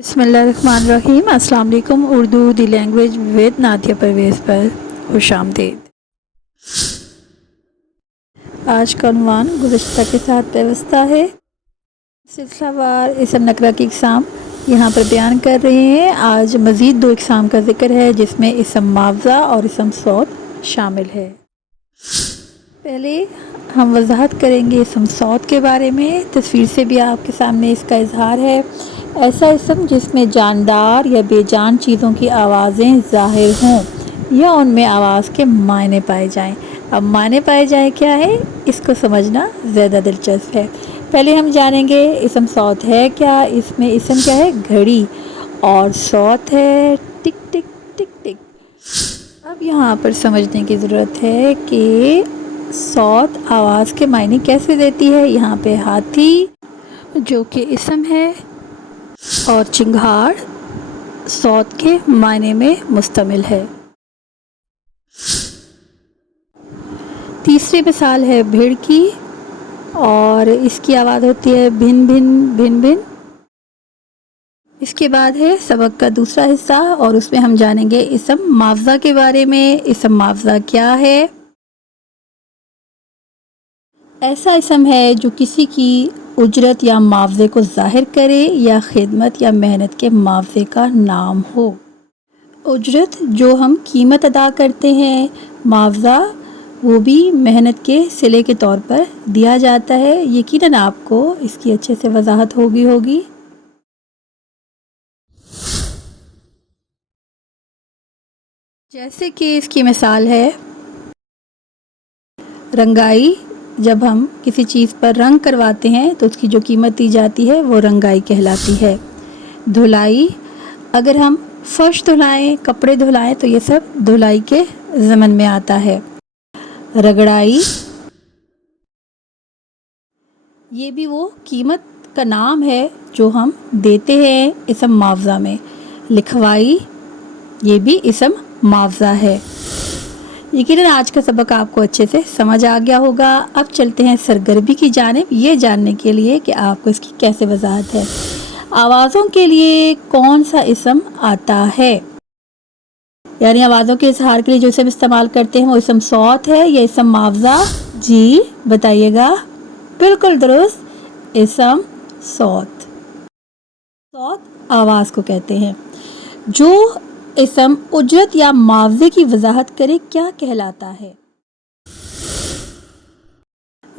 بسم اللہ الرحمن الرحیم۔ السلام علیکم۔ Urdu the language with Nadia Parvez پر خوش آمدید۔ آج کا عنوان گزشتہ کے ساتھ پیوستہ ہے۔ سلسلہ وار اسم نکرہ کی اقسام یہاں پر بیان کر رہے ہیں۔ آج مزید 2 اقسام کا ذکر ہے جس میں اسم معاوضہ اور اسم صوت شامل ہے۔ پہلے ہم وضاحت کریں گے اسم صوت کے بارے میں۔ تصویر سے بھی آپ کے سامنے اس کا اظہار ہے۔ ایسا اسم جس میں جاندار یا بے جان چیزوں کی آوازیں ظاہر ہوں یا ان میں آواز کے معنی پائے جائیں۔ اب معنی پائے جائیں کیا ہے، اس کو سمجھنا زیادہ دلچسپ ہے۔ پہلے ہم جانیں گے اسم صوت ہے کیا۔ اس میں اسم کیا ہے؟ گھڑی، اور صوت ہے ٹک ٹک ٹک ٹک۔ اب یہاں پر سمجھنے کی ضرورت ہے کہ صوت آواز کے معنی کیسے دیتی ہے۔ یہاں پہ ہاتھی جو کہ اسم ہے اور چنگھاڑ صوت کے معنی میں مشتمل ہے۔ تیسری مثال ہے بھیڑ کی، اور اس کی آواز ہوتی ہے بھن بھن بھن بھن۔ اس کے بعد ہے سبق کا دوسرا حصہ، اور اس میں ہم جانیں گے اسم معاوضہ کے بارے میں۔ اسم معاوضہ کیا ہے؟ ایسا اسم ہے جو کسی کی اجرت یا معاوضے کو ظاہر کرے یا خدمت یا محنت کے معاوضے کا نام ہو۔ اجرت جو ہم قیمت ادا کرتے ہیں، معاوضہ وہ بھی محنت کے صلے کے طور پر دیا جاتا ہے۔ یقیناً آپ کو اس کی اچھے سے وضاحت ہوگی۔ جیسے کہ اس کی مثال ہے رنگائی۔ جب ہم کسی چیز پر رنگ کرواتے ہیں تو اس کی جو قیمت دی جاتی ہے وہ رنگائی کہلاتی ہے۔ دھلائی، اگر ہم فرش دھلائیں، کپڑے دھلائیں تو یہ سب دھلائی کے ضمن میں آتا ہے۔ رگڑائی، یہ بھی وہ قیمت کا نام ہے جو ہم دیتے ہیں اسم معاوضہ میں۔ لکھوائی، یہ بھی اسم معاوضہ ہے۔ یقیناً آج کا سبق آپ کو اچھے سے سمجھ آ گیا ہوگا۔ اب چلتے ہیں سرگرمی کی جانب، یہ جاننے کے لیے کہ آپ کو اس کی کیسے وضاحت ہے۔ آوازوں کے لیے کون سا اسم آتا ہے؟ یعنی آوازوں کے اظہار کے لیے جو اسم استعمال کرتے ہیں وہ اسم صوت ہے یا اسم معاوضہ؟ جی بتائیے گا۔ بالکل درست، اسم صوت۔ صوت آواز کو کہتے ہیں۔ جو اسم اجرت یا معاوضے کی وضاحت کرے کیا کہلاتا ہے؟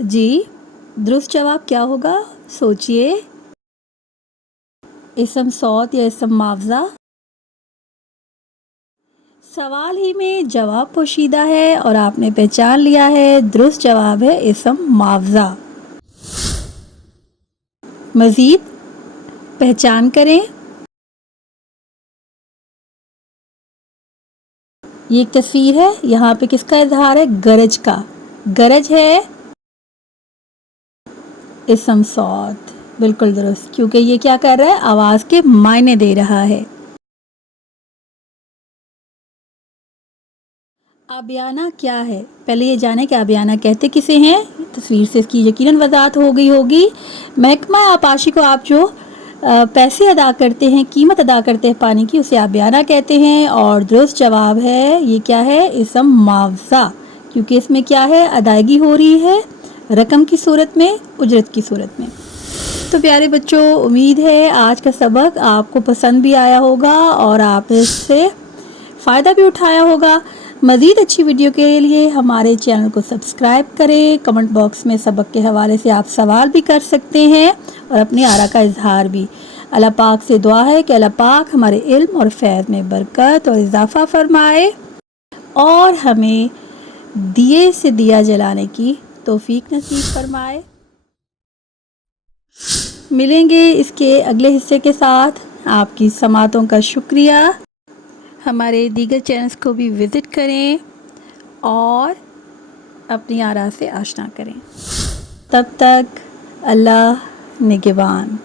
جی درست جواب کیا ہوگا؟ سوچئے۔ اسم صوت یا اسم معاوضہ؟ سوال ہی میں جواب پوشیدہ ہے اور آپ نے پہچان لیا ہے۔ درست جواب ہے اسم معاوضہ۔ مزید پہچان کریں۔ یہ ایک تصویر ہے، یہاں پہ کس کا اظہار ہے؟ گرج کا۔ گرج ہے اسم صوت۔ بالکل درست، کیونکہ یہ کیا کر رہا ہے؟ آواز کے معنی دے رہا ہے۔ آبیانہ کیا ہے؟ پہلے یہ جانیں کہ آبیانہ کہتے کسے ہیں۔ تصویر سے اس کی یقیناً وضاحت ہو گئی ہوگی۔ محکمہ آبپاشی کو آپ جو پیسے ادا کرتے ہیں، قیمت ادا کرتے ہیں پانی کی، اسے آبیانہ کہتے ہیں۔ اور درست جواب ہے یہ کیا ہے؟ اسم معاوضہ، کیونکہ اس میں کیا ہے؟ ادائیگی ہو رہی ہے رقم کی صورت میں، اجرت کی صورت میں۔ تو پیارے بچوں، امید ہے آج کا سبق آپ کو پسند بھی آیا ہوگا اور آپ اس سے فائدہ بھی اٹھایا ہوگا۔ مزید اچھی ویڈیو کے لیے ہمارے چینل کو سبسکرائب کریں۔ کمنٹ باکس میں سبق کے حوالے سے آپ سوال بھی کر سکتے ہیں اور اپنی آراء کا اظہار بھی۔ اللہ پاک سے دعا ہے کہ اللہ پاک ہمارے علم اور فیض میں برکت اور اضافہ فرمائے اور ہمیں دیے سے دیا جلانے کی توفیق نصیب فرمائے۔ ملیں گے اس کے اگلے حصے کے ساتھ۔ آپ کی سماعتوں کا شکریہ۔ ہمارے دیگر چینلز کو بھی وزٹ کریں اور اپنی آراء سے آشنا کریں۔ تب تک اللہ نگہبان۔